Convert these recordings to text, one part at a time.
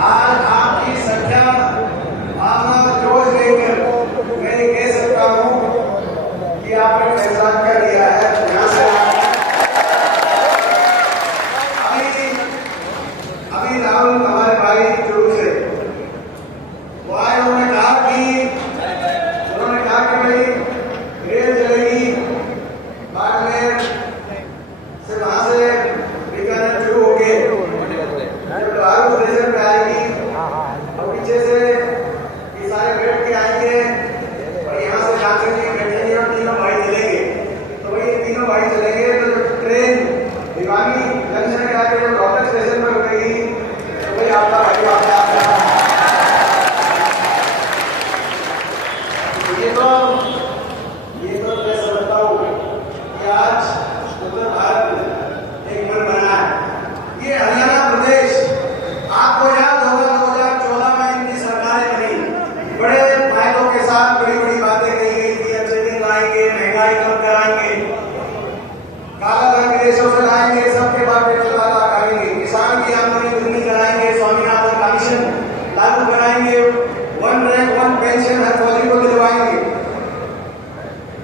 आज आपकी संख्या आना जोश लेकर मैं ये कह सकता हूँ कि आपने फैसला कर लिया है। यहाँ से अभी राहुल हमारे भाई चुरू से वो आए, उन्होंने कहा कि भाई रेल चलेगी बाड़मेर से, वहां से बीकानेर शुरू हो गए, जब लोहारू स्टेशन पे आएगी और पीछे से ये सारे बैठ के आएंगे और यहाँ से जाकर के बैठेंगे और तीनों भाई चलेंगे। तो ये तीनों भाई चलेंगे तो जब ट्रेन भिवानी जंक्शन के आके जब रोहतक स्टेशन पर रुकेगी तो भाई आपका भाई आपका ये तो मैं समझता हूँ कि आज उत्तर भारत एक मन बना है। ये हरियाणा प्रदेश आपको याद होगा 2014 में इनकी सरकारें बनी, बड़े फायदों के साथ बड़ी बड़ी बातें कही गई थी, अच्छे दिन लाएंगे, महंगाई कम कराएंगे, काला धन विदेशों से लाएंगे, सबके बारे में चला करेंगे, किसान की आमदनी दुगनी कराएंगे, स्वामीनाथन कमीशन लागू कराएंगे, वन रैंक वन पेंशन हर फौजी को दिलवाएंगे,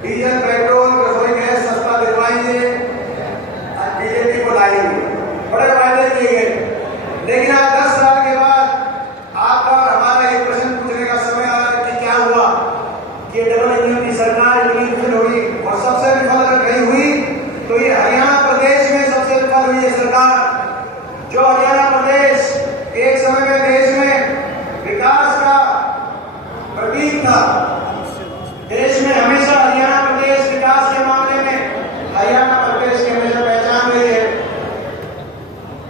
डीजल पेट्रोल रसोई गैस सस्ता दिलवाएंगे, बीजेपी को लाएंगे, बड़े वायदे किए गए। लेकिन आज 10 साल के बाद आपका और हमारा एक प्रश्न पूछने का समय आया कि क्या हुआ कि डबल इंजन की सरकार इतनी विफल हुई, और सबसे विफल अगर कहीं हुई तो ये हरियाणा प्रदेश में सबसे विफल हुई है सरकार। जो हरियाणा प्रदेश एक समय में देश में विकास का प्रतीक था, देश में हमेशा हरियाणा प्रदेश विकास के मामले में हरियाणा प्रदेश की हमेशा पहचान रही है,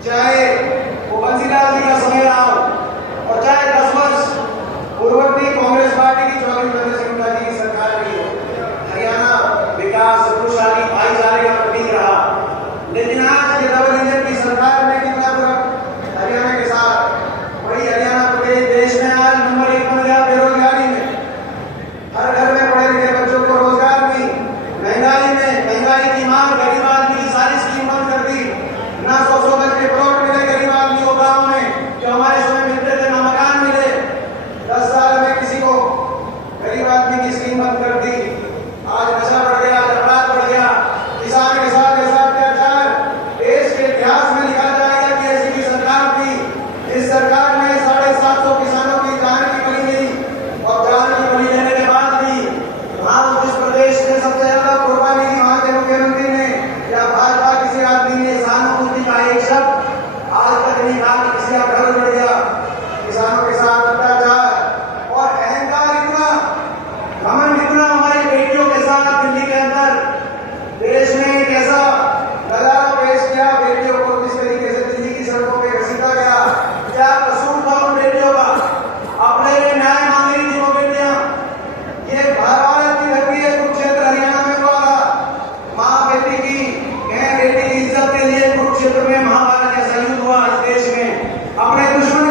चाहे वो बंसीलाल जी का समय रहा हो और चाहे 10 वर्ष पूर्ववर्ती कांग्रेस पार्टी की 24 प्रदेश सिंह जी की सरकार रही हो। हरियाणा विकास खुशहाली भाईचारे का प्रतीक रहा। लेकिन आज ये डबल इंजन की सरकार ने कितना फर्क हरियाणा के साथ, वही हरियाणा प्रदेश देश में आज नंबर 1 बन गया बेरोजगारी में, हर घर में पढ़े लिखे बच्चों को रोजगार नहीं, महंगाई की मांग, गरीब आदमी की सारी स्कीम बंद कर दी, ना 100 गज के प्लॉट मिले गरीब आदमी को गाँव में जो हमारे समय मिलते थे, ना मकान मिले। 10 साल में किसी को गरीब आदमी की स्कीम बंद कर दी। आज नशा बढ़ गया, अपराध बढ़ गया, किसान के साथ ऐसा अत्याचार देश के इतिहास में लिखा जाएगा कि ऐसी की सरकार थी। इस सरकार ने 750 किसानों की जान की बलि दी और जान की बलि देने के बाद भी वहां जिस प्रदेश में सबसे ज्यादा कुर्बानी दी वहां के मुख्यमंत्री ने या भाजपा किसी आदमी ने सहानुभूति का एक शब्द आज तक नहीं कहा कि किसी का घर उड़ गया। किसानों के साथ अत्याचार और अहंकार इतना, घमंड इतना हमारी बेटियों के साथ दिल्ली के अंदर देश में एक ऐसा नजारा पेश किया, बेटियों को किस तरीके से दिल्ली की सड़कों पर घसीटा गया। क्या कसूर था उन बेटियों का? अपने लिए न्याय मांग रही थी वो बेटियां। ये भारत की धरती है, कुरुक्षेत्र हरियाणा में हुआ था। माँ बेटी की बेटी की इज्जत के लिए कुरुक्षेत्र में महाभारत जैसा युद्ध हुआ इस देश में। अपने दुश्मन